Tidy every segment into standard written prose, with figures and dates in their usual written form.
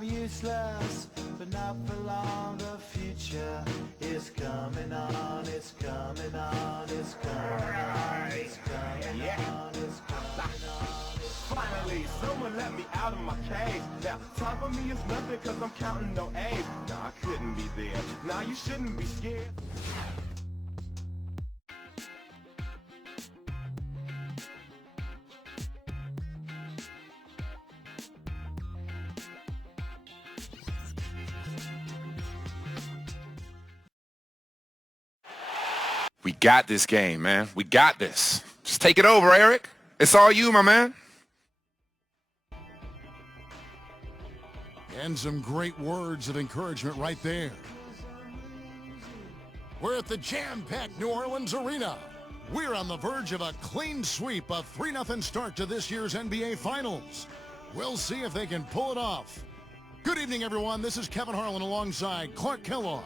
I'm useless, but not for long. The future is coming on, it's coming on, it's coming on, it's coming on, it's coming on. Finally, someone let me out of my cage. Now, time for me is nothing cause I'm counting no A's. Nah, I couldn't be there. Nah, you shouldn't be scared. We got this game, man. We got this. Just take it over, Eric. It's all you, my man. And some great words of encouragement right there. We're at the jam-packed New Orleans Arena. We're on the verge of a clean sweep, a 3-0 start to this year's NBA Finals. We'll see if they can pull it off. Good evening, everyone. This is Kevin Harlan alongside Clark Kellogg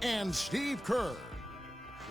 and Steve Kerr.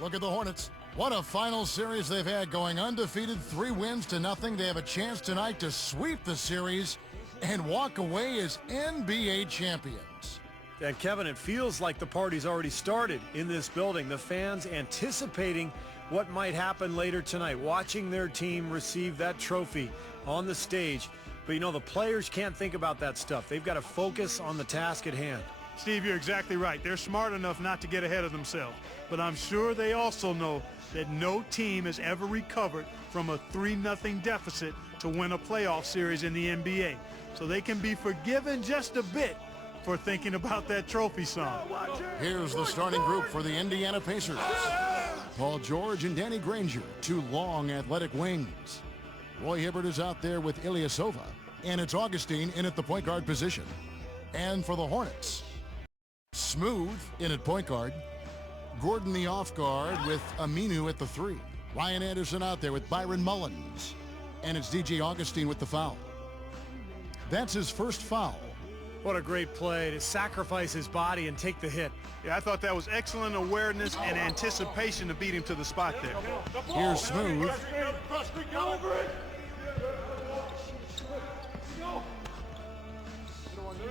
Look at the Hornets. What a final series they've had, going undefeated, 3 wins to nothing. They have a chance tonight to sweep the series and walk away as NBA champions. And Kevin, it feels like the party's already started in this building. The fans anticipating what might happen later tonight, watching their team receive that trophy on the stage. But you know, the players can't think about that stuff. They've got to focus on the task at hand. Steve, you're exactly right. They're smart enough not to get ahead of themselves. But I'm sure they also know that no team has ever recovered from a 3-0 deficit to win a playoff series in the NBA. So they can be forgiven just a bit for thinking about that trophy song. Here's the starting group for the Indiana Pacers. Paul George and Danny Granger, 2 long athletic wings. Roy Hibbert is out there with Ilyasova, and it's Augustine in at the point guard position. And for the Hornets, Smooth in at point guard. Gordon the off guard with Aminu at the 3. Ryan Anderson out there with Byron Mullins. And it's DJ Augustine with the foul. That's his first foul. What a great play to sacrifice his body and take the hit. Yeah, I thought that was excellent awareness and anticipation to beat him to the spot there. Here's Smooth.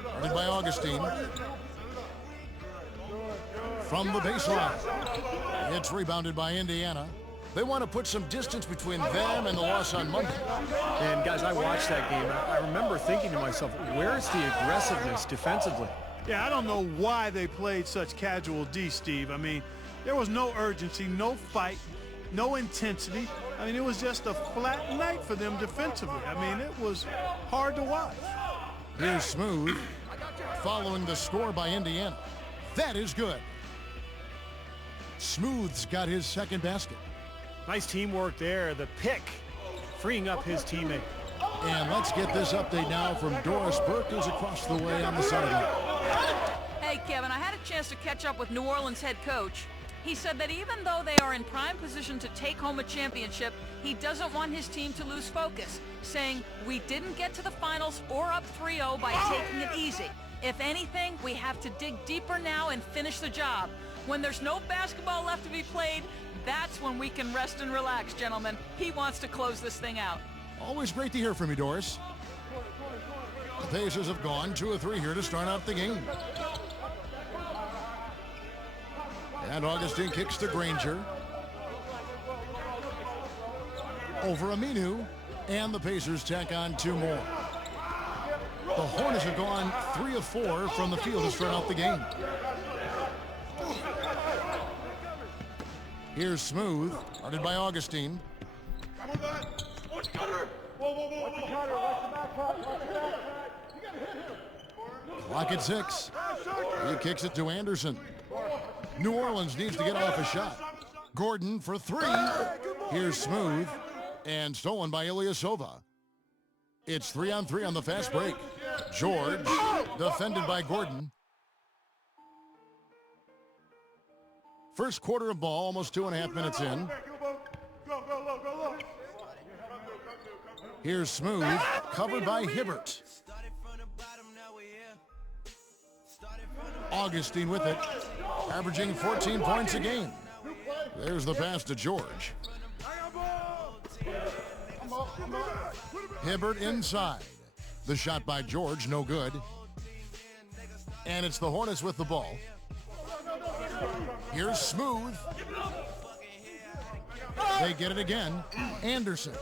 Guarded by Augustine. From the baseline. It's rebounded by Indiana. They want to put some distance between them and the loss on Monday. And guys, I watched that game. I remember thinking to myself, where's the aggressiveness defensively? Yeah, I don't know why they played such casual D, Steve. I mean, there was no urgency, no fight, no intensity. I mean, it was just a flat night for them defensively. I mean, it was hard to watch. Here's Smooth following the score by Indiana. That is good. Smooth's got his second basket. Nice teamwork there. The pick freeing up his teammate. And let's get this update now from Doris Burke, who's across the way on the sideline. Hey, Kevin, I had a chance to catch up with New Orleans head coach. He said that even though they are in prime position to take home a championship, he doesn't want his team to lose focus, saying, "We didn't get to the finals or up 3-0 by taking it easy. If anything, we have to dig deeper now and finish the job. When there's no basketball left to be played, that's when we can rest and relax, gentlemen." He wants to close this thing out. Always great to hear from you, Doris. The Pacers have gone 2 of 3 here to start out the game. And Augustine kicks to Granger. Over Aminu. And the Pacers tack on 2 more. The Hornets have gone 3 of 4 from the field to start out the game. Here's Smooth, guarded by Augustine. Clock at 6. He kicks it to Anderson. New Orleans needs to get off a shot. Gordon for 3. Here's Smooth, and stolen by Ilyasova. It's 3-on-3 on the fast break. George, defended by Gordon. First quarter of ball, almost 2.5 minutes in. Here's Smooth, covered by Hibbert. Augustine with it, averaging 14 points a game. There's the pass to George. Hibbert inside. The shot by George, no good. And it's the Hornets with the ball. Here's Smooth. They get it again. Anderson.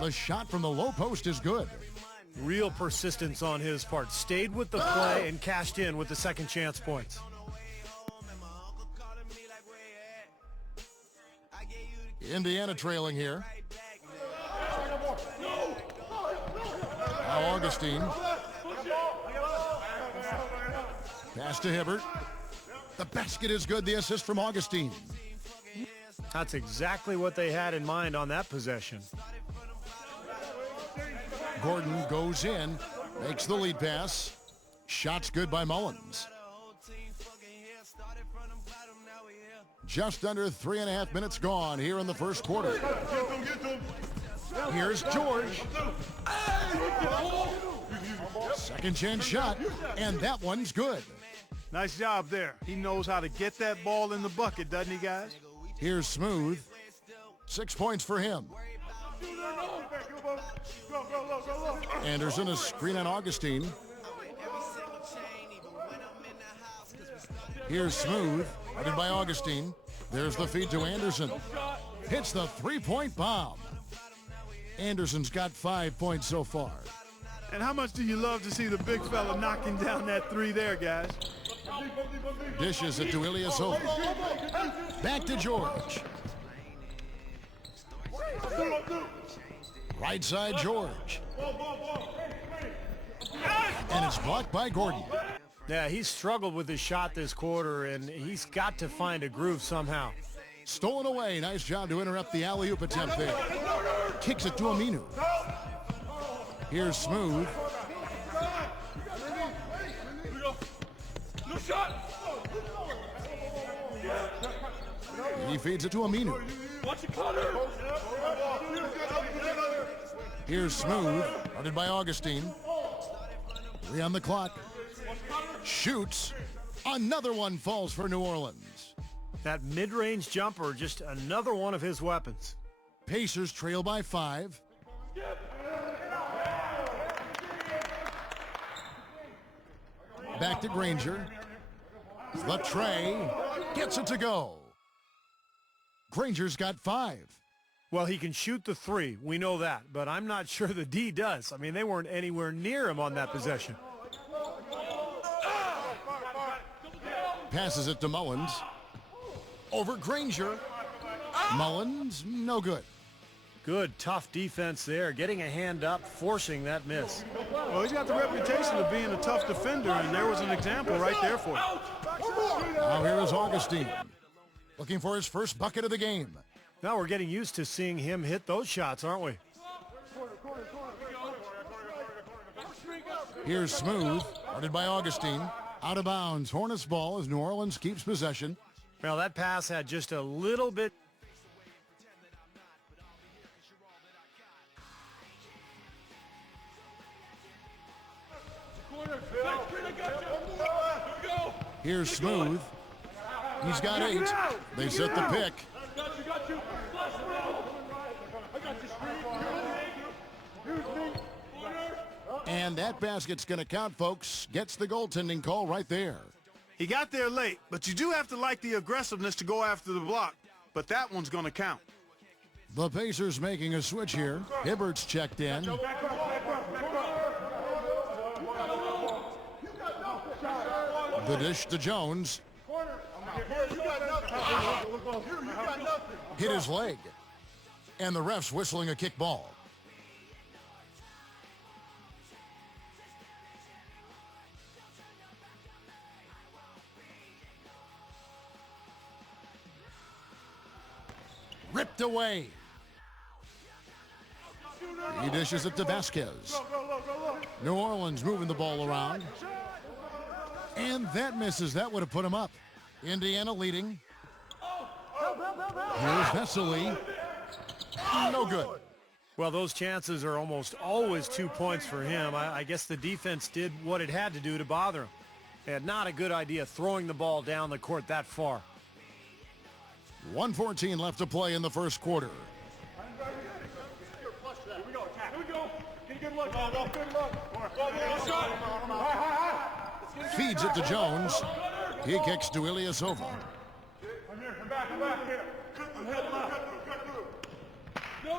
The shot from the low post is good. Real persistence on his part. Stayed with the play and cashed in with the second chance points. Indiana trailing here. Now Augustine. Pass to Hibbert. The basket is good. The assist from Augustine. That's exactly what they had in mind on that possession. Gordon goes in, makes the lead pass. Shot's good by Mullins. Just under 3.5 minutes gone here in the first quarter. Here's George. Second chance shot, and that one's good. Nice job there. He knows how to get that ball in the bucket, doesn't he, guys? Here's Smooth. 6 points for him. Anderson, a screen on Augustine. Here's Smooth, headed by Augustine. There's the feed to Anderson. Hits the three-point bomb. Anderson's got 5 points so far. And how much do you love to see the big fella knocking down that three there, guys? Dishes it to Ilyasova. Back to George. Right side, George. And it's blocked by Gordon. Yeah, he's struggled with his shot this quarter, and he's got to find a groove somehow. Stolen away. Nice job to interrupt the alley-oop attempt there. Kicks it to Aminu. Here's Smooth. He feeds it to Aminu. Here's Smooth, guarded by Augustine. 3 on the clock. Shoots. Another one falls for New Orleans. That mid-range jumper, just another one of his weapons. Pacers trail by 5. Back to Granger. The tray. Gets it to go. Granger's got 5. Well, he can shoot the three. We know that. But I'm not sure the D does. I mean, they weren't anywhere near him on that possession. Passes it to Mullins. Over Granger. Mullins, no good. Good, tough defense there. Getting a hand up, forcing that miss. Well, he's got the reputation of being a tough defender, and there was an example right there for him. Now here is Augustine. Looking for his first bucket of the game. Now we're getting used to seeing him hit those shots, aren't we? Here's Smooth, guarded by Augustine. Out of bounds. Hornets ball as New Orleans keeps possession. Well, that pass had just a little bit. Here's Smooth. He's got 8. They set the pick. And that basket's going to count, folks. Gets the goaltending call right there. He got there late, but you do have to like the aggressiveness to go after the block. But that one's going to count. The Pacers making a switch here. Hibbert's checked in. The dish to Jones. Hit his leg. And the ref's whistling a kick ball. Ripped away. He dishes it to Vasquez. New Orleans moving the ball around. And that misses. That would have put him up. Indiana leading. Here's Vesely. No good. Well, those chances are almost always 2 points for him. I guess the defense did what it had to do to bother him. They had not a good idea throwing the ball down the court that far. 1:14 left to play in the first quarter. feeds it to Jones. He kicks to Ilyasova.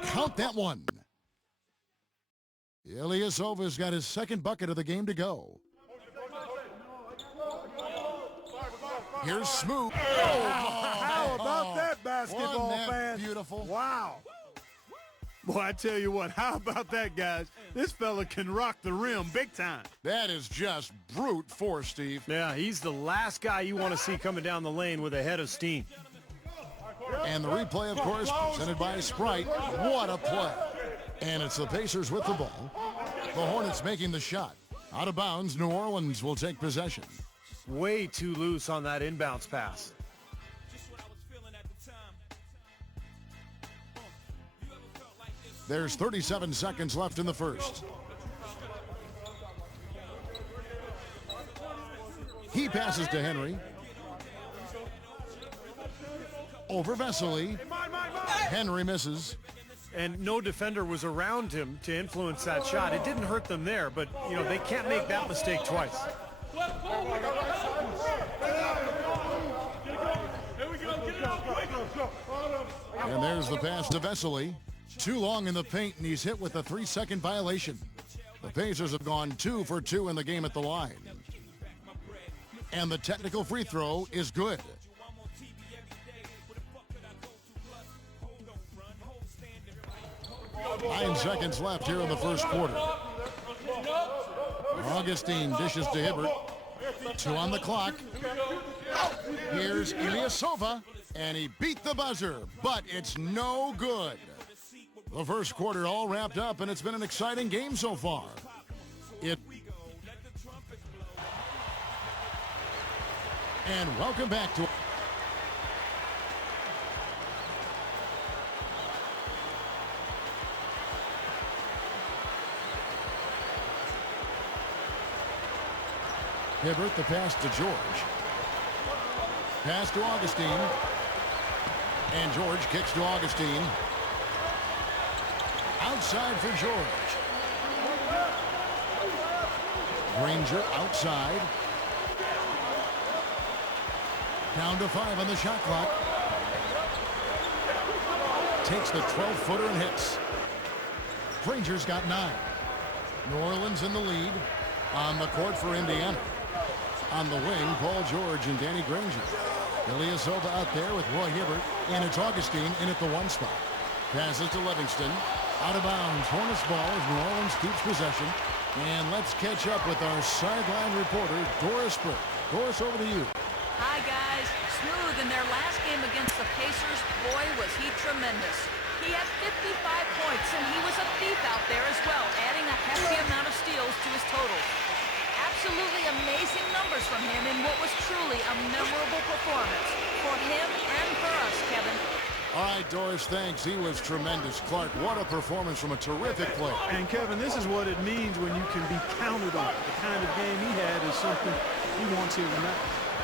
Count that one. Ilyasova's got his second bucket of the game to go. Here's Smooth. How about that basketball, Wasn't that fan? beautiful? Wow. Boy, I tell you what, how about that, guys? This fella can rock the rim big time. That is just brute force, Steve. Yeah, he's the last guy you want to see coming down the lane with a head of steam. And the replay, of course, presented by Sprite. What a play. And it's the Pacers with the ball. The Hornets making the shot. Out of bounds, New Orleans will take possession. Way too loose on that inbounds pass. There's 37 seconds left in the first. He passes to Henry. Over Vesely. Henry misses. And no defender was around him to influence that shot. It didn't hurt them there, but, you know, they can't make that mistake twice. And there's the pass to Vesely. Too long in the paint, and he's hit with a 3-second violation. The Pacers have gone 2 for 2 in the game at the line. And the technical free throw is good. 9 seconds left here in the first quarter. Augustine dishes to Hibbert. 2 on the clock. Here's Ilyasova, and he beat the buzzer, but it's no good. The first quarter all wrapped up, and it's been an exciting game so far. And welcome back to... Hibbert, the pass to George. Pass to Augustine. And George kicks to Augustine. Outside for George. Granger outside. Down to 5 on the shot clock. Takes the 12-footer and hits. Granger's got 9. New Orleans in the lead. On the court for Indiana. On the wing, Paul George and Danny Granger. Ilyasova out there with Roy Hibbert. And it's Augustine in at the 1 spot. Passes to Livingston. Out of bounds. Hornets ball as New Orleans keeps possession. And let's catch up with our sideline reporter, Doris Burke. Doris, over to you. Hi, guys. Smooth in their last game against the Pacers. Boy, was he tremendous. He had 55 points, and he was a thief out there as well, adding a hefty amount of steals to his totals. Absolutely amazing numbers from him in what was truly a memorable performance for him and for us, Kevin. All right, Doris, thanks. He was tremendous. Clark, what a performance from a terrific player. And, Kevin, this is what it means when you can be counted on. The kind of game he had is something he wants here tonight.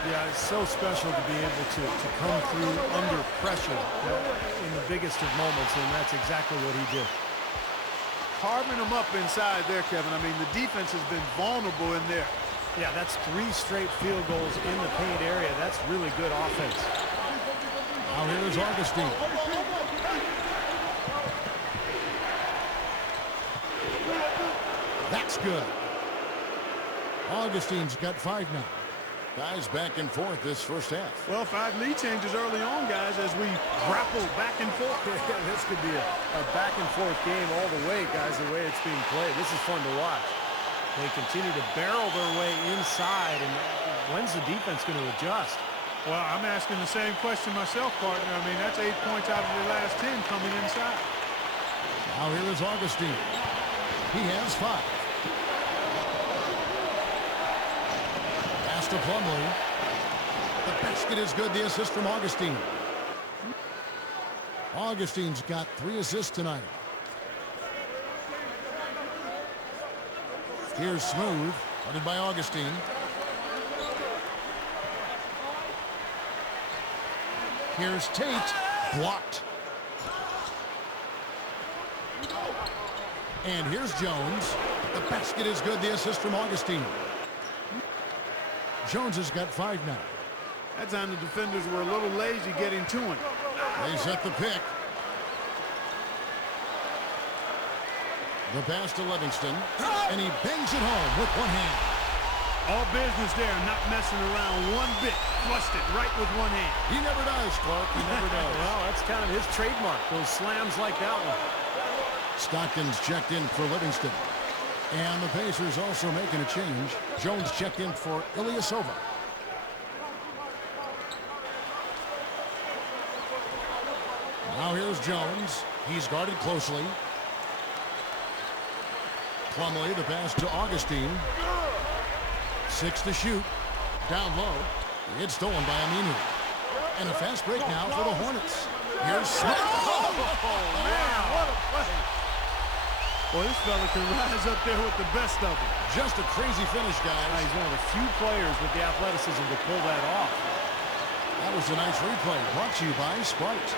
Yeah, it's so special to be able to come through under pressure in the biggest of moments, and that's exactly what he did. Carving them up inside there, Kevin. I mean, the defense has been vulnerable in there. Yeah, that's 3 straight field goals in the paint area. That's really good offense. Now here's Augustine. That's good. Augustine's got 5 now. Guys back and forth this first half. Well, 5 lead changes early on, guys, as we grapple back and forth. Yeah, this could be a back and forth game all the way, guys, the way it's being played. This is fun to watch. They continue to barrel their way inside, and when's the defense going to adjust? Well, I'm asking the same question myself, partner. I mean, that's 8 points out of the last 10 coming inside. Now here is Augustine. He has 5. Pass to Plumlee. The basket is good. The assist from Augustine. Augustine's got 3 assists tonight. Here's Smooth, headed by Augustine. Here's Tate, blocked. And here's Jones. The basket is good. The assist from Augustine. Jones has got 5 now. That time the defenders were a little lazy getting to him. They set the pick. The pass to Livingston, and he bangs it home with one hand. All business there, not messing around one bit. Flushed it right with one hand. He never does, Clark. He never does. Well, that's kind of his trademark, those slams like that one. Stockton's checked in for Livingston. And the Pacers also making a change. Jones checked in for Ilyasova. Now here's Jones. He's guarded closely. Plumlee, the pass to Augustine. 6 to shoot. Down low. It's stolen by Aminu. And a fast break now for the Hornets. Here's Smith. Oh, man, what a play. Boy, this fella can rise up there with the best of them. Just a crazy finish, guys. He's one of the few players with the athleticism to pull that off. That was a nice replay brought to you by Sprite.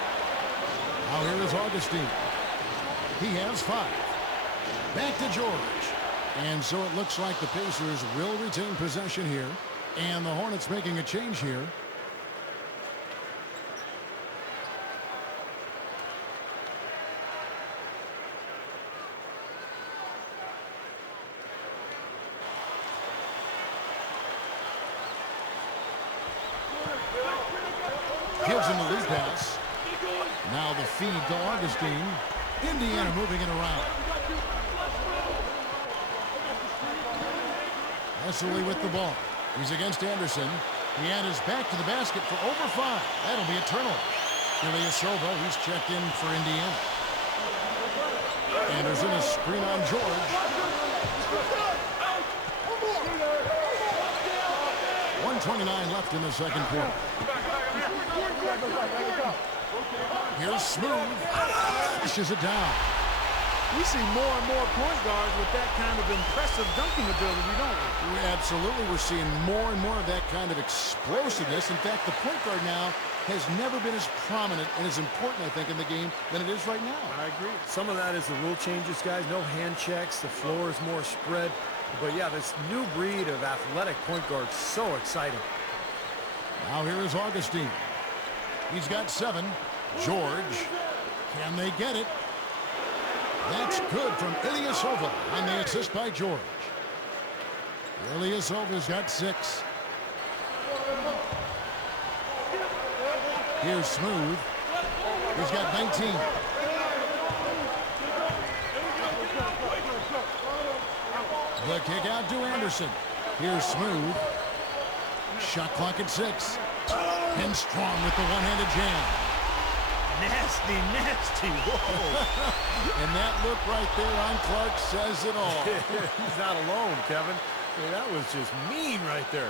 Now here is Augustine. He has 5. Back to George. And so it looks like the Pacers will retain possession here. And the Hornets making a change here. Gives him the lead pass. Now the feed to Augustine. Indiana moving it around. Wesley with the ball. He's against Anderson. He had his back to the basket for over 5. That'll be a turnover. Ilyasova, he's checked in for Indiana. Anderson, a screen on George. 1:29 left in the second quarter. Here's Smooth. Pushes it down. We see more and more point guards with that kind of impressive dunking ability, don't we? Absolutely. We're seeing more and more of that kind of explosiveness. In fact, the point guard now has never been as prominent and as important, I think, in the game than it is right now. I agree. Some of that is the rule changes, guys. No hand checks. The floor is more spread. But, yeah, this new breed of athletic point guard, so exciting. Now here is Augustine. He's got 7. George. Can they get it? That's good from Ilyasova on the assist by George. Ilyasova's got 6. Here's Smooth. He's got 19. The kick out to Anderson. Here's Smooth. Shot clock at 6. And Strong with the one-handed jam. Nasty, nasty. Whoa. And that look right there on Clark says it all. He's not alone, Kevin. That was just mean right there.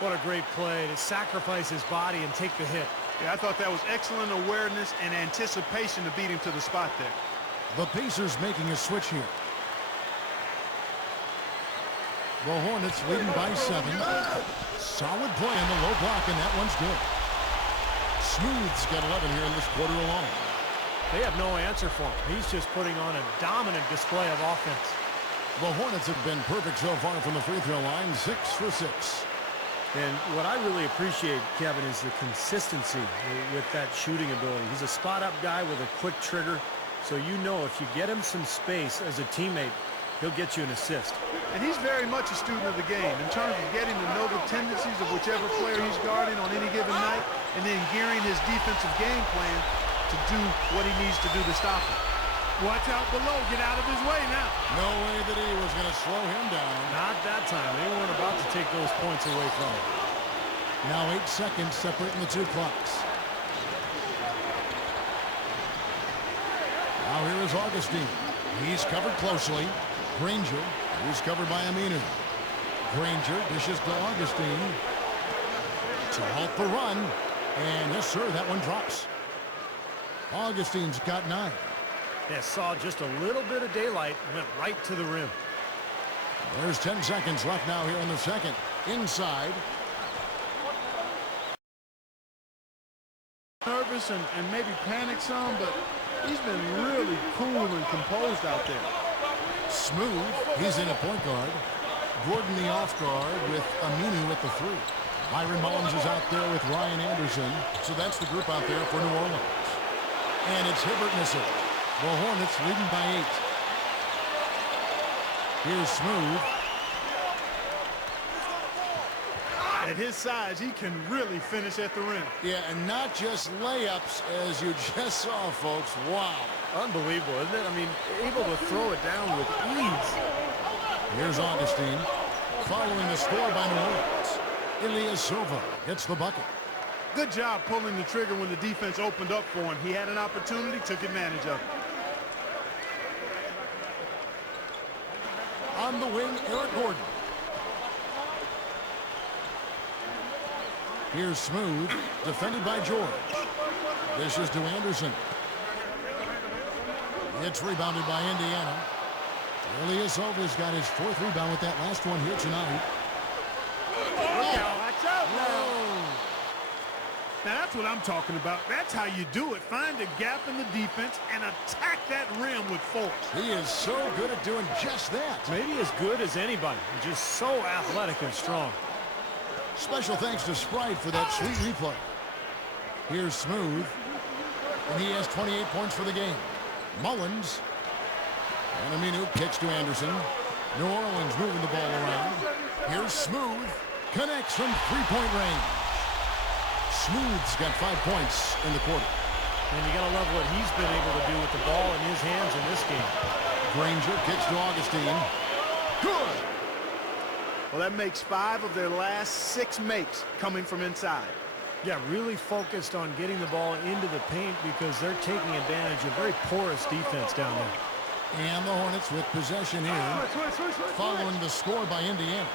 What a great play to sacrifice his body and take the hit. Yeah, I thought that was excellent awareness and anticipation to beat him to the spot there. The Pacers making a switch here. The Hornets leading by 7. Solid play in the low block, and that one's good. Smooth's got 11 here in this quarter alone. They have no answer for him. He's just putting on a dominant display of offense. The Hornets have been perfect so far from the free throw line, 6 for 6. And what I really appreciate, Kevin, is the consistency with that shooting ability. He's a spot-up guy with a quick trigger, so you know if you get him some space as a teammate, he'll get you an assist. And he's very much a student of the game in terms of getting to know the tendencies of whichever player he's guarding on any given night and then gearing his defensive game plan to do what he needs to do to stop him. Watch out below. Get out of his way now. No way that he was going to slow him down. Not that time. They weren't about to take those points away from him. Now 8 seconds separating the 2 clocks. Now here is Augustine. He's covered closely. Granger, who's covered by Aminu. Granger dishes to Augustine to halt the run. And yes, sir, that one drops. Augustine's got 9. Yeah, saw just a little bit of daylight, went right to the rim. There's 10 seconds left now here in the second. Inside. Nervous and maybe panic some, but he's been really cool and composed out there. Smooth. He's in a point guard. Gordon the off guard with Aminu at the 3. Byron Mullins is out there with Ryan Anderson. So that's the group out there for New Orleans. And it's Hibbert missing. The Hornets leading by 8. Here's Smooth. At his size, he can really finish at the rim. Yeah, and not just layups, as you just saw, folks. Wow. Unbelievable, isn't it? I mean, able to throw it down with ease. Here's Augustine. Following the score by New Orleans. Ilyasova hits the bucket. Good job pulling the trigger when the defense opened up for him. He had an opportunity, took advantage of it. On the wing, Eric Gordon. Here's Smooth, defended by George. This is to Anderson. It's rebounded by Indiana. Ilyasova's got his 4th rebound with that last one here tonight. Now that's what I'm talking about. That's how you do it. Find a gap in the defense and attack that rim with force. He is so good at doing just that. Maybe as good as anybody. Just so athletic and strong. Special thanks to Sprite for that sweet replay. Here's Smooth. And he has 28 points for the game. Mullins. And Aminu kicks to Anderson. New Orleans moving the ball around. Here's Smooth. Connects from 3-point range. Smooth's got 5 points in the quarter. And you got to love what he's been able to do with the ball in his hands in this game. Granger kicks to Augustine. Good. Well, that makes 5 of their last 6 makes coming from inside. Yeah, really focused on getting the ball into the paint because they're taking advantage of very porous defense down there. And the Hornets with possession here, following the score by Indiana.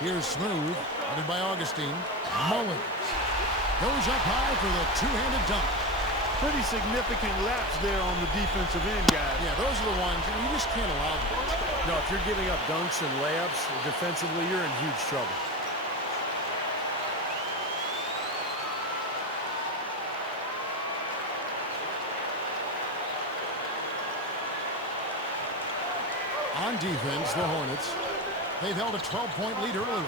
Here's Smooth, headed by Augustine. Mullins goes up high for the two-handed dunk. Pretty significant laps there on the defensive end, guys. Yeah, those are the ones you just can't allow them. No, if you're giving up dunks and layups defensively, you're in huge trouble. On defense, the Hornets, they've held a 12-point lead earlier.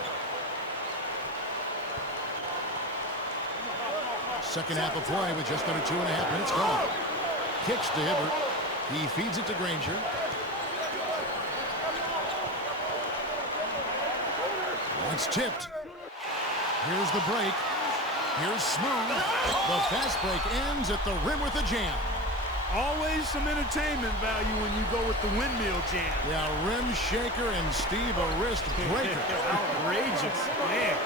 Second half of play with just under 2.5 minutes gone. Kicks to Hibbert. He feeds it to Granger. It's tipped. Here's the break. Here's Smooth. The fast break ends at the rim with a jam. Always some entertainment value when you go with the windmill jam. Yeah, rim shaker and Steve a wrist breaker. Outrageous, man.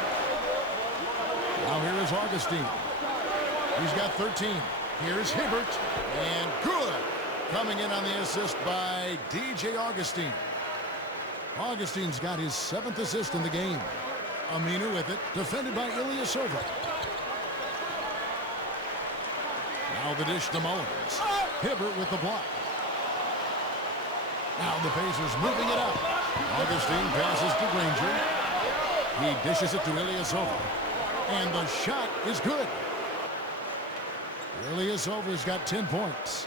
Now here is Augustine. He's got 13. Here's Hibbert. And good. Coming in on the assist by DJ Augustine. Augustine's got his 7th assist in the game. Aminu with it, defended by Ilyasova. Now the dish to Mullins. Hibbert with the block. Now the Pacers moving it up. Augustine passes to Granger. He dishes it to Ilyasova. And the shot is good. Ilyasova's got 10 points.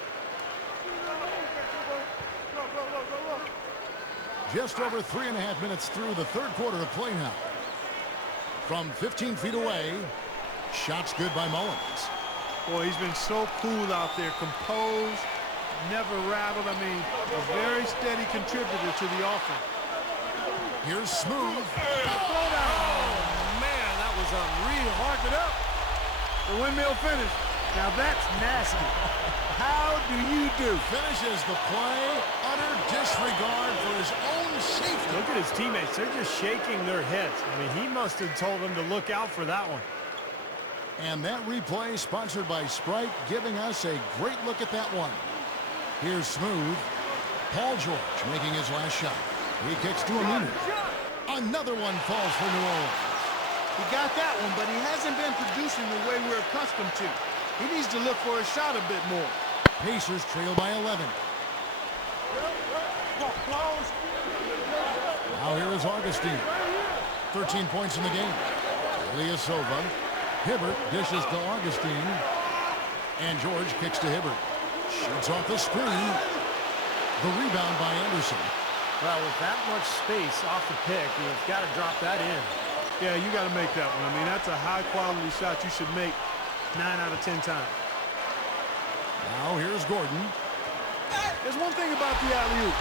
Just over 3.5 minutes through the third quarter of play now. From 15 feet away, shots good by Mullins. Boy, he's been so cool out there, composed, never rattled. I mean, a very steady contributor to the offense. Here's Smooth. Oh, man, that was unreal. Mark it up. The windmill finish. Now that's nasty. How do you do? Finishes the play. Utter disregard for his own safety. Look at his teammates. They're just shaking their heads. I mean, he must have told them to look out for that one. And that replay sponsored by Sprite, giving us a great look at that one. Here's Smooth. Paul George making his last shot. He kicks to Aminu. Another one falls for New Orleans. He got that one, but he hasn't been producing the way we're accustomed to. He needs to look for a shot a bit more. Pacers trail by 11. Now here is Augustine. 13 points in the game. Ilyasova. Hibbert dishes to Augustine. And George kicks to Hibbert. Shoots off the screen. The rebound by Anderson. Well, with that much space off the pick, you've got to drop that in. Yeah, you got to make that one. I mean, that's a high-quality shot you should make 9 out of 10 times. Now here's Gordon. There's one thing about the alley-oop.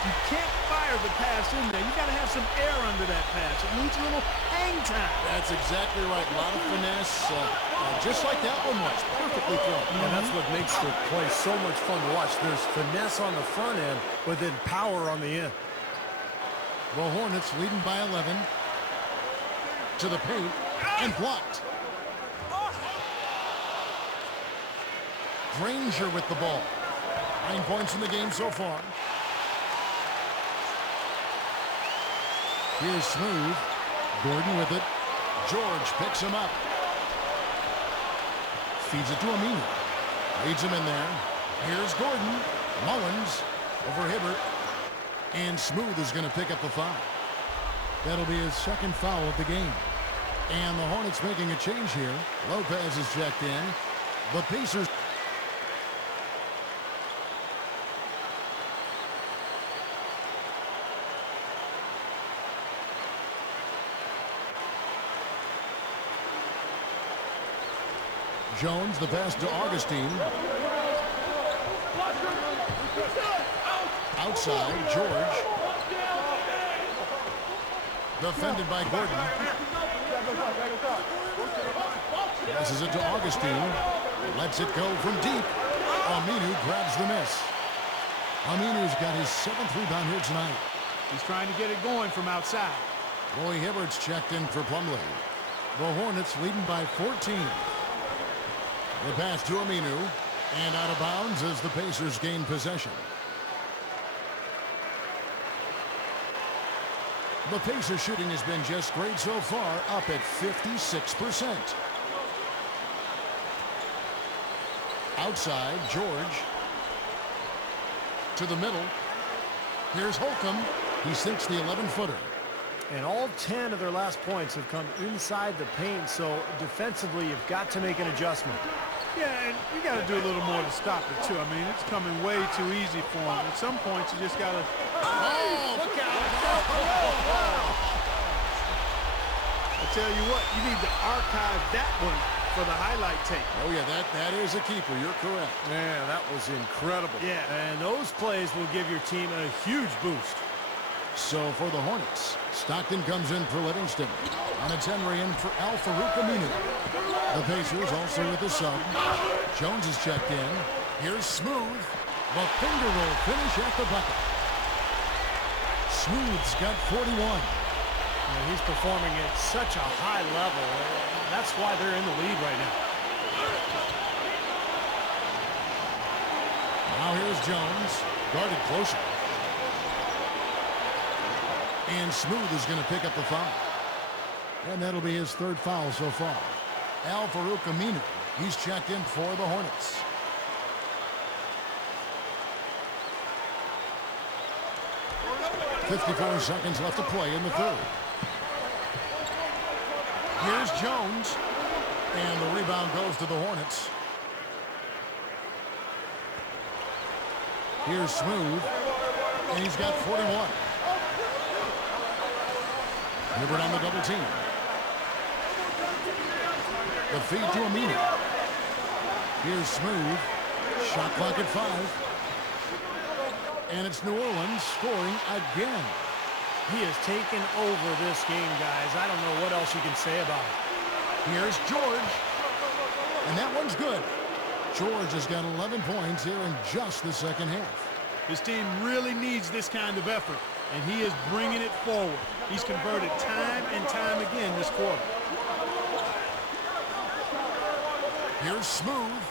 You can't fire the pass in there. You got to have some air under that pass. It needs a little hang time. That's exactly right. A lot of finesse, just like that one was. Perfectly thrown. And that's what makes the play so much fun to watch. There's finesse on the front end, but then power on the end. The Hornets leading by 11. To the paint and blocked. Granger with the ball. 9 points in the game so far. Here's Smooth. Gordon with it. George picks him up. Feeds it to Aminu. Leads him in there. Here's Gordon. Mullins over Hibbert. And Smooth is going to pick up the foul. That'll be his second foul of the game. And the Hornets making a change here. Lopez is checked in. The Pacers. Jones, the pass to Augustine. Outside, George. Defended by Gordon. Passes it to Augustine. Lets it go from deep. Aminu grabs the miss. Aminu's got his 7th rebound here tonight. He's trying to get it going from outside. Roy Hibbert's checked in for Plumlee. The Hornets leading by 14. The pass to Aminu. And out of bounds as the Pacers gain possession. The Pacers shooting has been just great so far, up at 56%. Outside, George. To the middle. Here's Holcomb. He sinks the 11-footer. And all 10 of their last points have come inside the paint, so defensively you've got to make an adjustment. Yeah, and you got to do a little more to stop it, too. I mean, it's coming way too easy for him. At some points, you just got to... Oh, look out! I tell you what, you need to archive that one for the highlight tape. Oh, yeah, that is a keeper. You're correct. Man, that was incredible. Yeah. And those plays will give your team a huge boost. So for the Hornets, Stockton comes in for Livingston. And it's Henry in for Al-Farouq Aminu. The Pacers also with the sub. Jones is checked in. Here's Smooth. The finger roll finish at the bucket. Smooth's got 41. He's performing at such a high level. That's why they're in the lead right now. Now here's Jones. Guarded closer. And Smooth is going to pick up the foul. And that'll be his 3rd foul so far. Al-Farouq Aminu. He's checked in for the Hornets. .54 seconds left to play in the 3rd. Here's Jones. And the rebound goes to the Hornets. Here's Smooth. And he's got 41. Hibbert on the double team. The feed to Aminu. Here's Smooth. Shot clock at 5. And it's New Orleans scoring again. He has taken over this game, guys. I don't know what else you can say about it. Here's George. And that one's good. George has got 11 points here in just the second half. His team really needs this kind of effort, and he is bringing it forward. He's converted time and time again this quarter. Here's Smooth,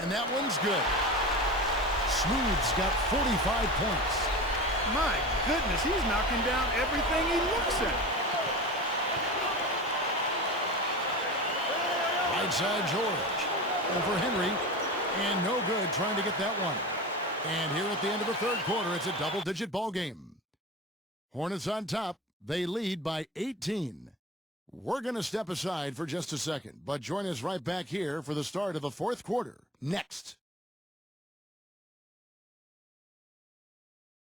and that one's good. Smooth's got 45 points. My goodness, he's knocking down everything he looks at. Right side George. Over Henry. And no good trying to get that one. And here at the end of the 3rd quarter, it's a double-digit ball game. Hornets on top. They lead by 18. We're going to step aside for just a second, but join us right back here for the start of the 4th quarter next.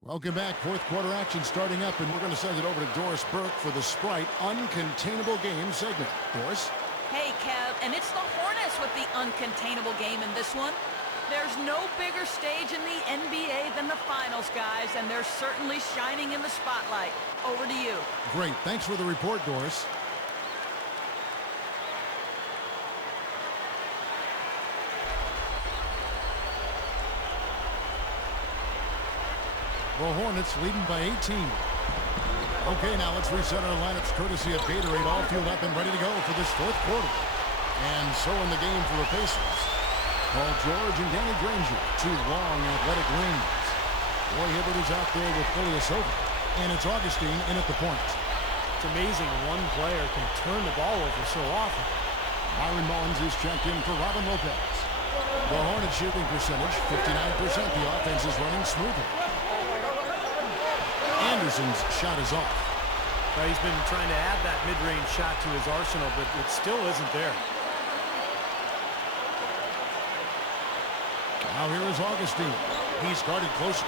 Welcome back. Fourth quarter action starting up, and we're going to send it over to Doris Burke for the Sprite Uncontainable Game segment. Doris? Hey, Kev, and it's the Hornets with the uncontainable game in this one. There's no bigger stage in the NBA than the finals, guys, and they're certainly shining in the spotlight. Over to you. Great. Thanks for the report, Doris. The Hornets leading by 18. Okay, now let's reset our lineups courtesy of Gatorade, all fueled up and ready to go for this fourth quarter. And so in the game for the Pacers, Paul George and Danny Granger, two long athletic wings. Roy Hibbert is out there with Ilyasova, and it's Augustine in at the point. It's amazing one player can turn the ball over so often. Byron Mullins is checked in for Robin Lopez. The Hornets shooting percentage, 59%. The offense is running smoothly. Anderson's shot is off. Well, he's been trying to add that mid-range shot to his arsenal, but it still isn't there. Now here is Augustine. He's guarded closer.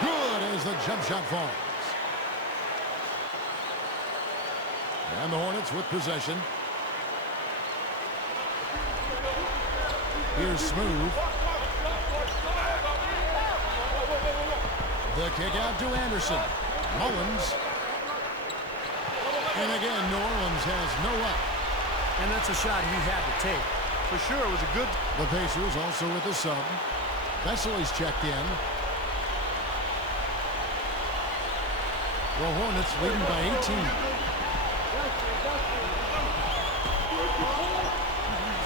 Good as the jump shot falls. And the Hornets with possession. Here's Smooth. The kick out to Anderson. Mullins. And again, New Orleans has no luck. And that's a shot he had to take. For sure, it was a good... The Pacers also with the sub. Vesely's checked in. The Hornets leading by 18.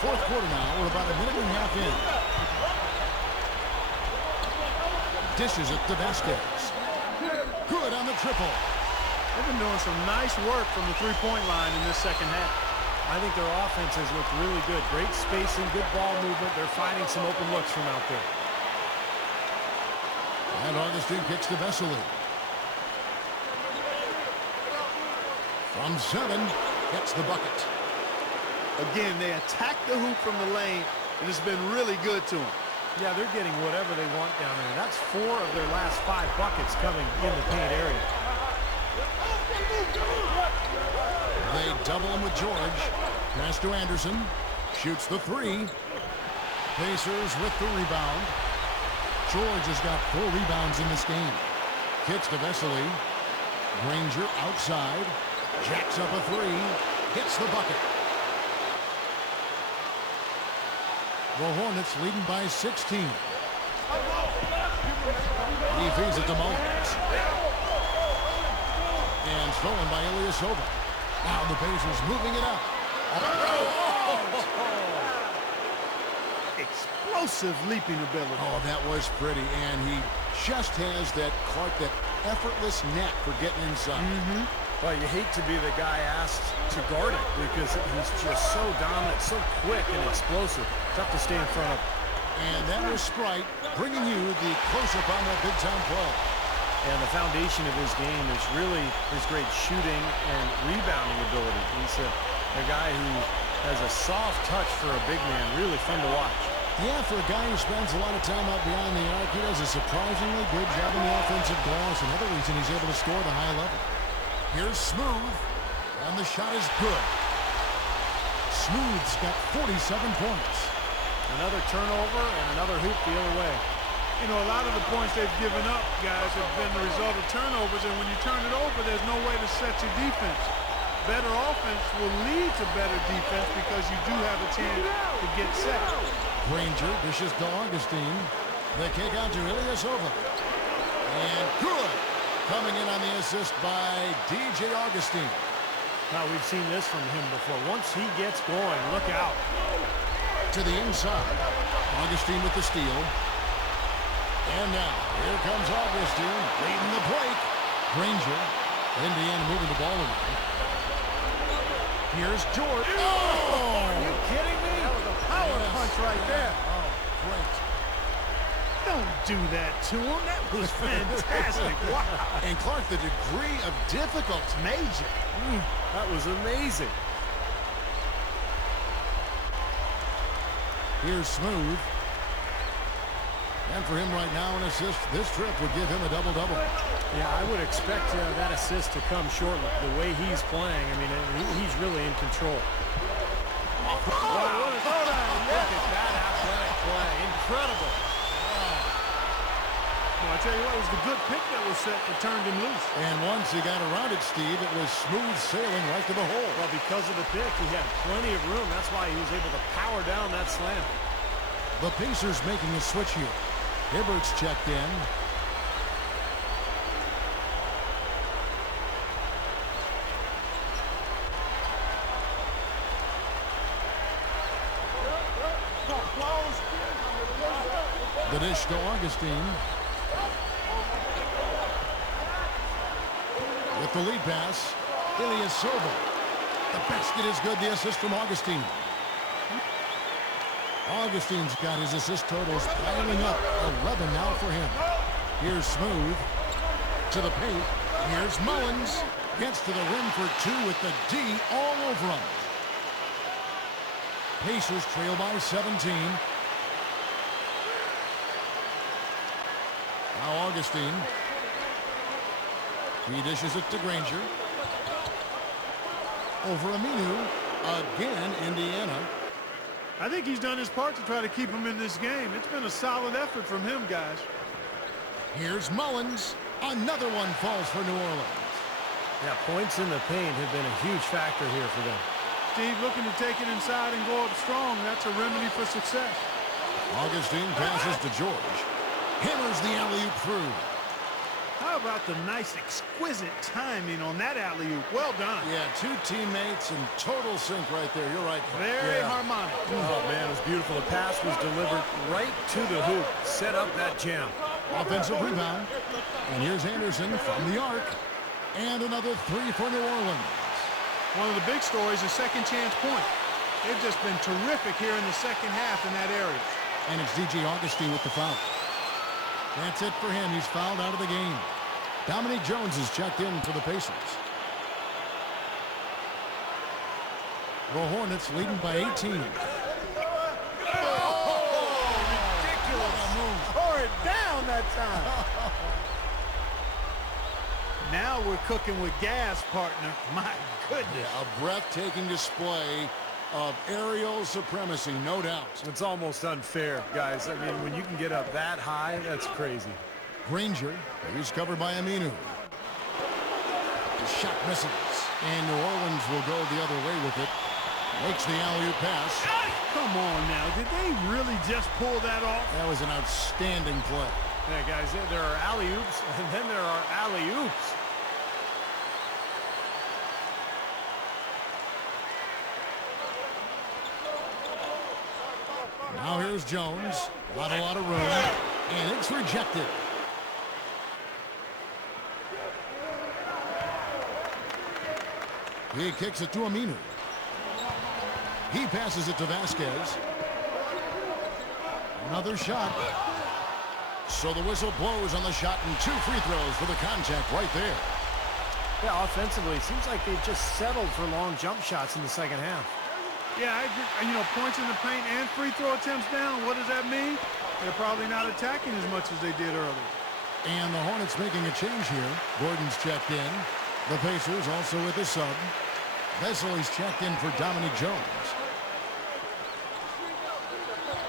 Fourth quarter now. We're about a minute and a half in. Dishes it to Vasquez. Good on the triple. They've been doing some nice work from the three-point line in this second half. I think their offense has looked really good. Great spacing, good ball movement. They're finding some open looks from out there. And Augustine kicks to Vesely. From 7, gets the bucket. Again, they attack the hoop from the lane, and it's been really good to them. Yeah, they're getting whatever they want down there. That's 4 of their last 5 buckets coming in the paint area. They double him with George. Pass to Anderson. Shoots the 3. Pacers with the rebound. George has got 4 rebounds in this game. Kicks to Vesely. Granger outside. Jacks up a 3. Hits the bucket. The Hornets leading by 16. He feeds it to Mullins. And stolen by Ilyasova. Now the Pacers moving it up. Explosive leaping ability. Oh, that was pretty. And he just has that, Clark, that effortless knack for getting inside. Well, you hate to be the guy asked to guard it because he's just so dominant, so quick and explosive. Tough to stay in front of. And that was Sprite bringing you the close-up on that big-time play. And the foundation of his game is really his great shooting and rebounding ability. He's a guy who has a soft touch for a big man. Really fun to watch. Yeah, for a guy who spends a lot of time out beyond the arc, he does a surprisingly good job in the offensive glass. Another reason he's able to score at a high level. Here's Smooth, and the shot is good. Smooth's got 47 points. Another turnover and another hoop the other way. You know, a lot of the points they've given up, guys, have been the result of turnovers, and when you turn it over, there's no way to set your defense. Better offense will lead to better defense because you do have a chance to get set. Granger dishes to Augustine. The kick out to Ilyasova. And good. Coming in on the assist by DJ Augustine. Now, we've seen this from him before. Once he gets going, look out. To the inside. Augustine with the steal. And now, here comes Augustine leading the break. Granger. Indiana moving the ball around. Here's George. Oh! Are you kidding me? That was a power punch right there. Oh, great. Don't do that to him. That was fantastic. Wow. And Clark, the degree of difficulty. Major. That was amazing. Here's Smooth. And for him right now, an assist this trip would give him a double-double. Yeah, I would expect that assist to come shortly. The way he's playing, I mean, he's really in control. Look at that athletic play. Incredible. Well, I tell you what, it was the good pick that was set that turned him loose. And once he got around it, Steve, it was smooth sailing right to the hole. Well, because of the pick, he had plenty of room. That's why he was able to power down that slam. The Pacers making a switch here. Hibbert's checked in. The dish to Augustine. With the lead pass, Ilyasova. The basket is good. The assist from Augustine. Augustine's got his assist totals piling up. 11 now for him. Here's Smooth to the paint. Here's Mullins. Gets to the rim for two with the D all over him. Pacers trail by 17. Now Augustine. He dishes it to Granger. Over Aminu. Again, Indiana. I think he's done his part to try to keep him in this game. It's been a solid effort from him, guys. Here's Mullins. Another one falls for New Orleans. Yeah, points in the paint have been a huge factor here for them. Steve looking to take it inside and go up strong. That's a remedy for success. Augustine passes to George. Hammers the alley-oop through. How about the nice, exquisite timing on that alley-oop? Well done. Yeah, two teammates in total sync right there. You're right. Very harmonic. Oh, man, it was beautiful. The pass was delivered right to the hoop. Set up that jam. Offensive rebound. And here's Anderson from the arc. And another three for New Orleans. One of the big stories is second chance point. They've just been terrific here in the second half in that area. And it's DJ Augustine with the foul. That's it for him. He's fouled out of the game. Dominique Jones is checked in for the Pacers. The Hornets leading by 18. Ridiculous. Tore it down that time. Now we're cooking with gas, partner. My goodness. A breathtaking display of aerial supremacy, no doubt. It's almost unfair, guys. I mean, when you can get up that high, that's crazy. Granger, he's covered by Aminu. The shot misses, and New Orleans will go the other way with it. Makes the alley-oop pass. Come on now. Did they really just pull that off? That was an outstanding play. Yeah, guys, there are alley-oops, and then there are alley-oops. Now here's Jones. Not a lot of room, and it's rejected. He kicks it to Aminu. He passes it to Vasquez. Another shot. So the whistle blows on the shot, and two free throws for the contact right there. Yeah, offensively, it seems like they've just settled for long jump shots in the second half. Yeah, I agree. You know, points in the paint and free throw attempts down. What does that mean? They're probably not attacking as much as they did earlier. And the Hornets making a change here. Gordon's checked in. The Pacers also with a sub. Vesely's checked in for Dominique Jones.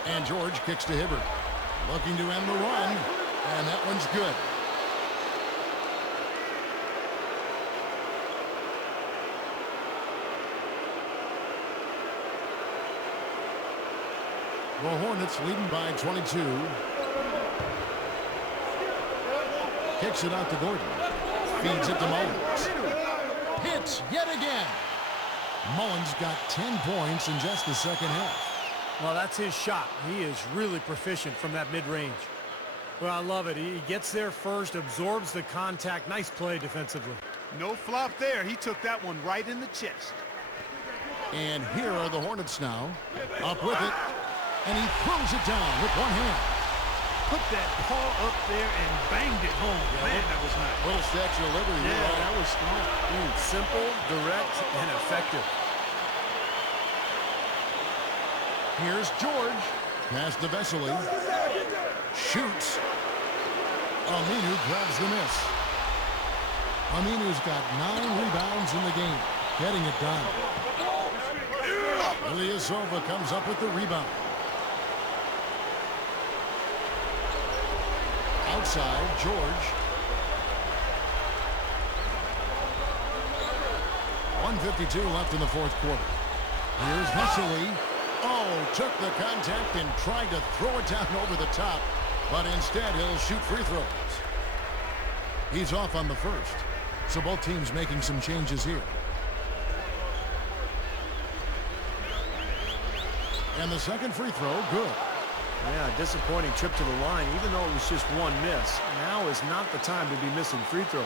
And George kicks to Hibbert. Looking to end the run. And that one's good. The Hornets leading by 22. Kicks it out to Gordon. Feeds it to Mullins. Hits yet again. Mullins got 10 points in just the second half. Well, that's his shot. He is really proficient from that mid-range. Well, I love it. He gets there first, absorbs the contact. Nice play defensively. No flop there. He took that one right in the chest. And here are the Hornets now. Up with it. And he throws it down with one hand. Put that paw up there and banged it home. Man, that was nice. Little Statue of Liberty. Yeah, that was strong. Simple, direct, and effective. Here's George. Pass to Vesely. Shoots. Aminu grabs the miss. Aminu's got 9 rebounds in the game, getting it done. Ilyasova comes up with the rebound. Outside, George. 1:52 left in the fourth quarter. Here's Vesely. Oh, took the contact and tried to throw it down over the top, but instead he'll shoot free throws. He's off on the first, so both teams making some changes here. And the second free throw, good. Yeah, disappointing trip to the line, even though it was just one miss. Now is not the time to be missing free throws.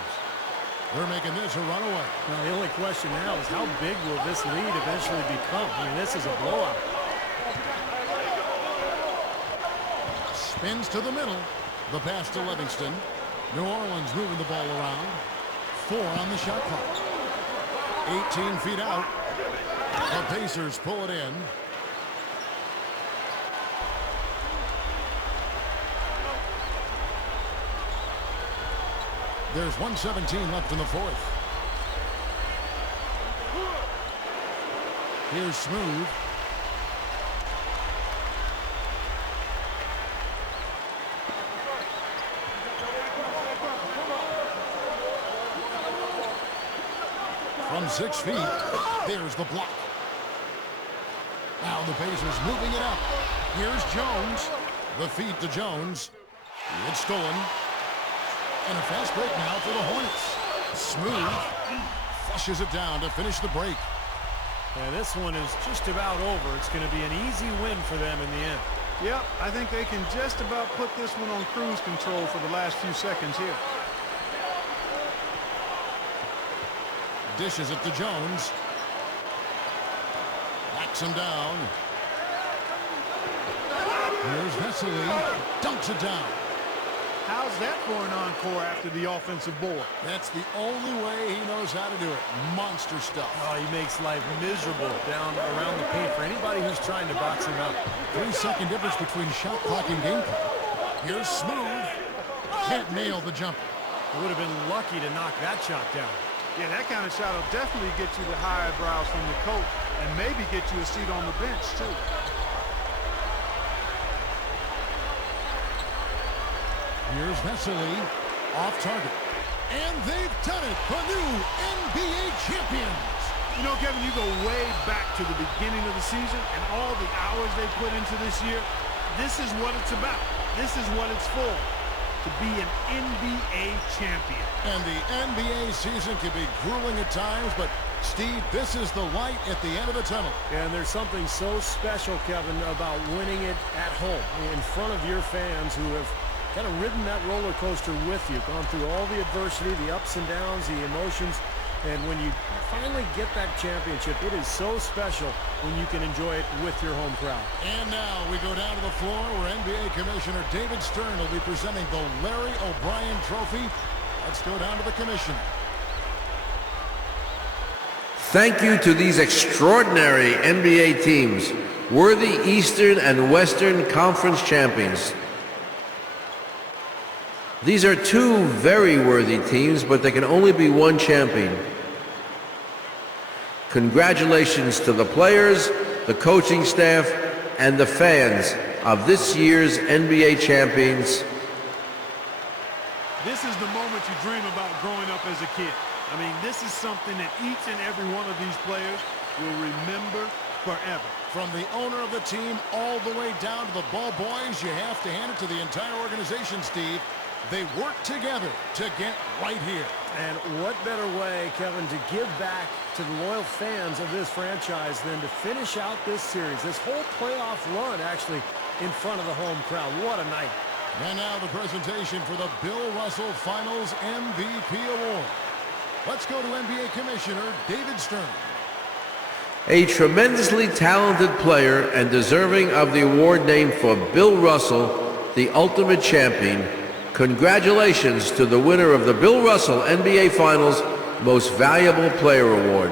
They're making this a runaway. Now, the only question now is how big will this lead eventually become? I mean, this is a blowout. Spins to the middle. The pass to Livingston. New Orleans moving the ball around. 4 on the shot clock. 18 feet out. The Pacers pull it in. There's 1:17 left in the fourth. Here's Smooth. From 6 feet, there's the block. Now the Pacers moving it up. Here's Jones. The feed to Jones. It's stolen. And a fast break now for the Hornets. Smooth flushes it down to finish the break. And this one is just about over. It's going to be an easy win for them in the end. Yep, I think they can just about put this one on cruise control for the last few seconds here. Dishes it to Jones. Backs him down. Here's Vesely. Dunks it down. How's that for an encore after the offensive board? That's the only way he knows how to do it. Monster stuff. Oh, he makes life miserable down around the paint for anybody who's trying to box him out. 3-second difference between shot clock and game clock. Here's Smooth. Can't nail the jumper. He would have been lucky to knock that shot down. Yeah, that kind of shot will definitely get you the high eyebrows from the coach and maybe get you a seat on the bench, too. Here's Vesely, off target. And they've done it, the new NBA champions. You know, Kevin, you go way back to the beginning of the season and all the hours they put into this year. This is what it's about. This is what it's for, to be an NBA champion. And the NBA season can be grueling at times, but Steve, this is the light at the end of the tunnel. And there's something so special, Kevin, about winning it at home in front of your fans who have kind of ridden that roller coaster with you, gone through all the adversity, the ups and downs, the emotions, and when you finally get that championship, it is so special when you can enjoy it with your home crowd. And now we go down to the floor where NBA Commissioner David Stern will be presenting the Larry O'Brien Trophy. Let's go down to the commissioner. Thank you to these extraordinary NBA teams, worthy Eastern and Western Conference champions. These are two very worthy teams, but there can only be one champion. Congratulations to the players, the coaching staff, and the fans of this year's NBA champions. This is the moment you dream about growing up as a kid. I mean, this is something that each and every one of these players will remember forever. From the owner of the team all the way down to the ball boys, you have to hand it to the entire organization, Steve. They work together to get right here. And what better way, Kevin, to give back to the loyal fans of this franchise than to finish out this series, this whole playoff run, actually, in front of the home crowd. What a night. And now the presentation for the Bill Russell Finals MVP Award. Let's go to NBA Commissioner David Stern. A tremendously talented player and deserving of the award named for Bill Russell, the ultimate champion. Congratulations to the winner of the Bill Russell NBA Finals Most Valuable Player Award.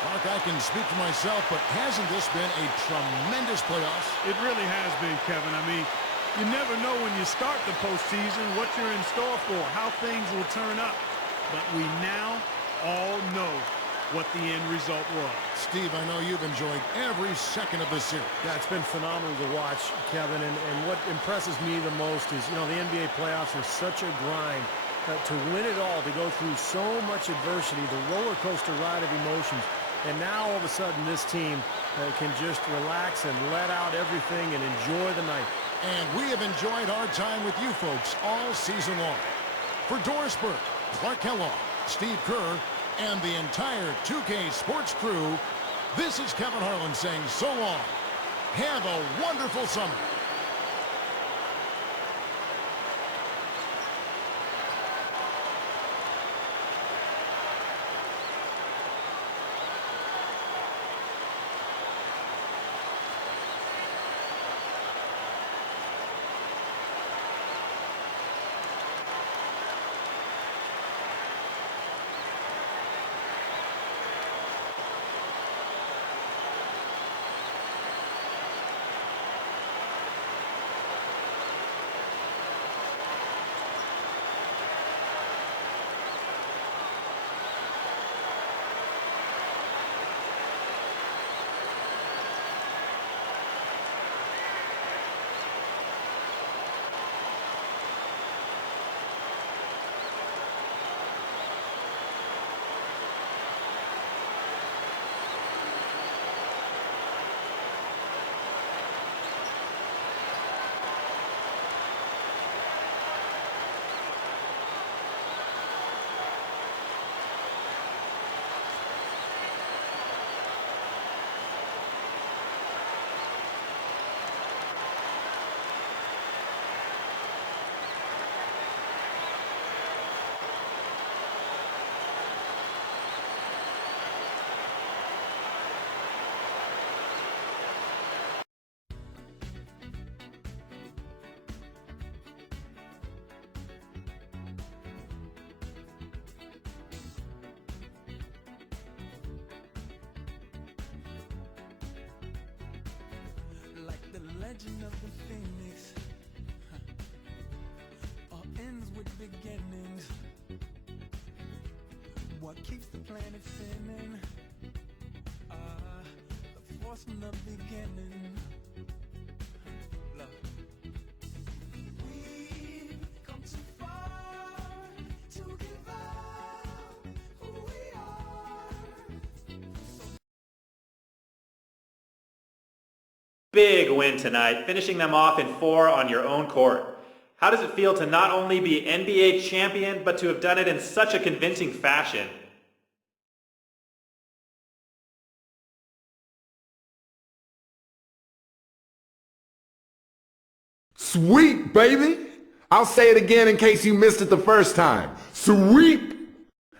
Hawkeye can speak for myself, but hasn't this been a tremendous playoffs? It really has been, Kevin. I mean, you never know when you start the postseason what you're in store for, how things will turn up. But we now all know what the end result was. Steve, I know you've enjoyed every second of this series. Yeah, it's been phenomenal to watch, Kevin, and what impresses me the most is, you know, the NBA playoffs are such a grind. To win it all, to go through so much adversity, the roller coaster ride of emotions, and now all of a sudden this team can just relax and let out everything and enjoy the night. And we have enjoyed our time with you folks all season long. For Doris Burke, Clark Kellogg, Steve Kerr, and the entire 2K Sports crew, this is Kevin Harlan saying so long. Have a wonderful summer. Legend of the Phoenix, all ends with beginnings. What keeps the planet spinning? The force from the beginning. Look. We've come too far to give up who we are. Big win tonight, finishing them off in 4 on your own court. How does it feel to not only be NBA champion, but to have done it in such a convincing fashion? Sweep, baby. I'll say it again in case you missed it the first time. Sweep.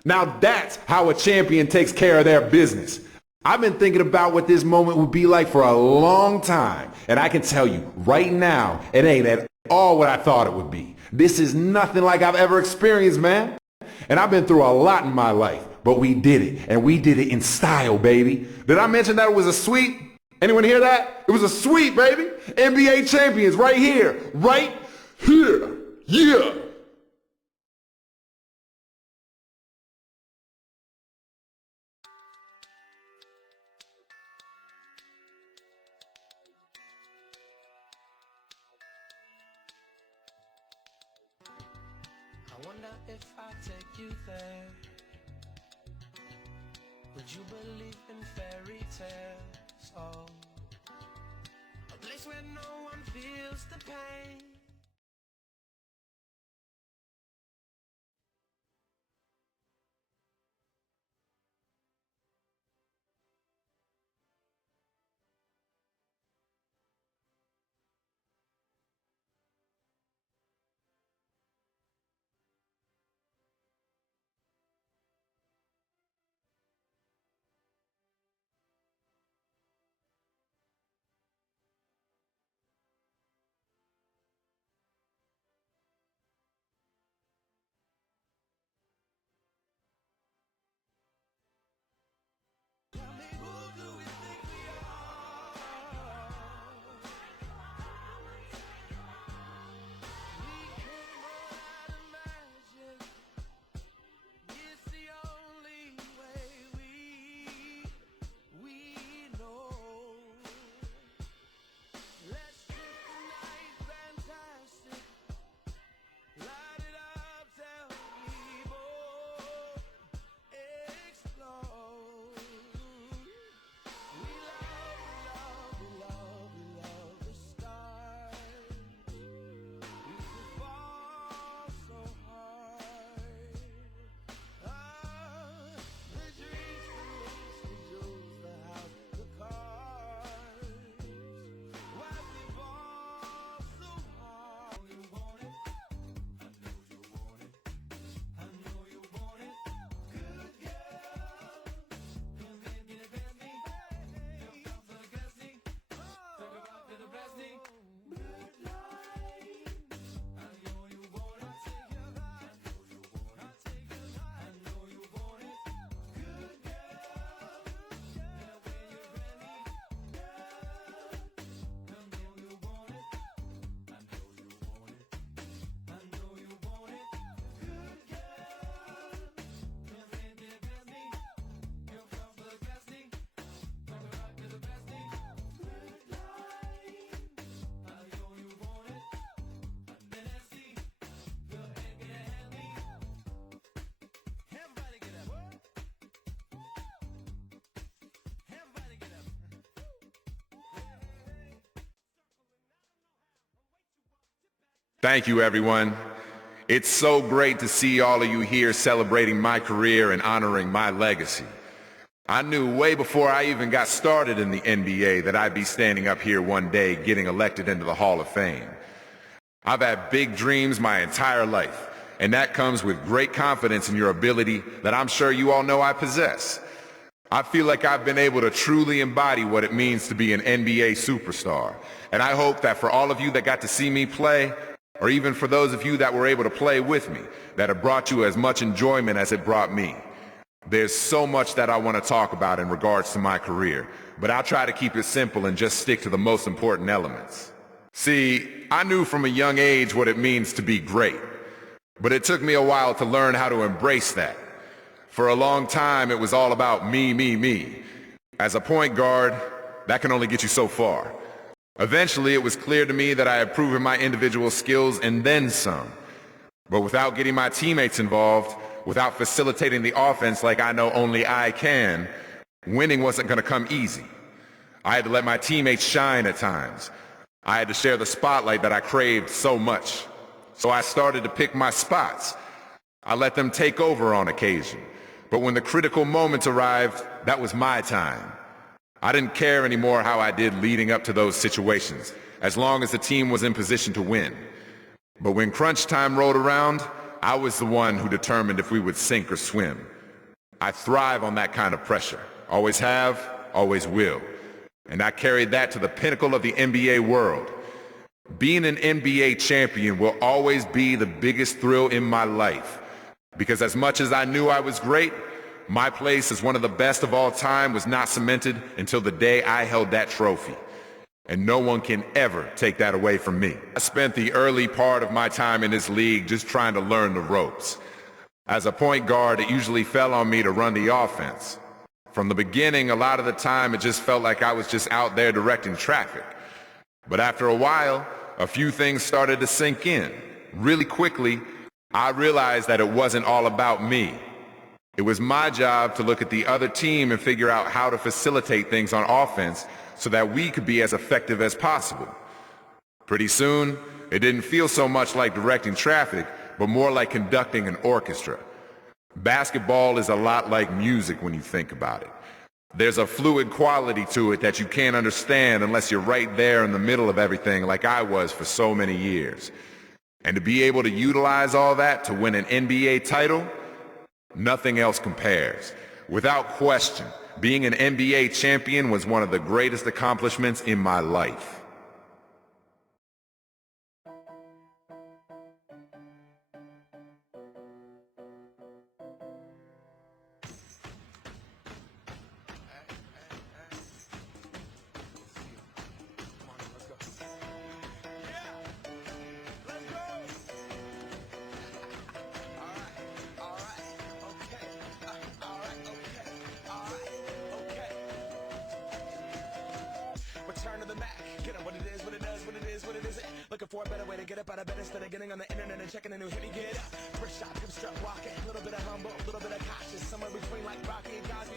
Now that's how a champion takes care of their business. I've been thinking about what this moment would be like for a long time, and I can tell you right now, it ain't at all what I thought it would be. This is nothing like I've ever experienced, man. And I've been through a lot in my life, but we did it, and we did it in style, baby. Did I mention that it was a sweep? Anyone hear that? It was a sweep, baby. NBA champions right here, right here. Yeah. I wonder if I take you there, would you believe in fairy tales? Oh, a place where no one feels the pain. Thank you, everyone. It's so great to see all of you here celebrating my career and honoring my legacy. I knew way before I even got started in the NBA that I'd be standing up here one day getting elected into the Hall of Fame. I've had big dreams my entire life, and that comes with great confidence in your ability that I'm sure you all know I possess. I feel like I've been able to truly embody what it means to be an NBA superstar, and I hope that for all of you that got to see me play, or even for those of you that were able to play with me, that it brought you as much enjoyment as it brought me. There's so much that I want to talk about in regards to my career, but I'll try to keep it simple and just stick to the most important elements. See, I knew from a young age what it means to be great, but it took me a while to learn how to embrace that. For a long time, it was all about me, me, me. As a point guard, that can only get you so far. Eventually, it was clear to me that I had proven my individual skills and then some. But without getting my teammates involved, without facilitating the offense like I know only I can, winning wasn't going to come easy. I had to let my teammates shine at times. I had to share the spotlight that I craved so much. So I started to pick my spots. I let them take over on occasion. But when the critical moments arrived, that was my time. I didn't care anymore how I did leading up to those situations, as long as the team was in position to win. But when crunch time rolled around, I was the one who determined if we would sink or swim. I thrive on that kind of pressure. Always have, always will. And I carried that to the pinnacle of the NBA world. Being an NBA champion will always be the biggest thrill in my life. Because as much as I knew I was great, my place as one of the best of all time was not cemented until the day I held that trophy. And no one can ever take that away from me. I spent the early part of my time in this league just trying to learn the ropes. As a point guard, it usually fell on me to run the offense. From the beginning, a lot of the time, it just felt like I was just out there directing traffic. But after a while, a few things started to sink in. Really quickly, I realized that it wasn't all about me. It was my job to look at the other team and figure out how to facilitate things on offense so that we could be as effective as possible. Pretty soon, it didn't feel so much like directing traffic, but more like conducting an orchestra. Basketball is a lot like music when you think about it. There's a fluid quality to it that you can't understand unless you're right there in the middle of everything like I was for so many years. And to be able to utilize all that to win an NBA title, nothing else compares. Without question, being an NBA champion was one of the greatest accomplishments in my life. Return to the Mac. Get up what it is, what it does, what it is, what it isn't. Looking for a better way to get up out of bed instead of getting on the internet and checking a new hit. Me get up. First shot, come strut walking. A little bit of humble, a little bit of cautious. Somewhere between like Rocky and Cosby.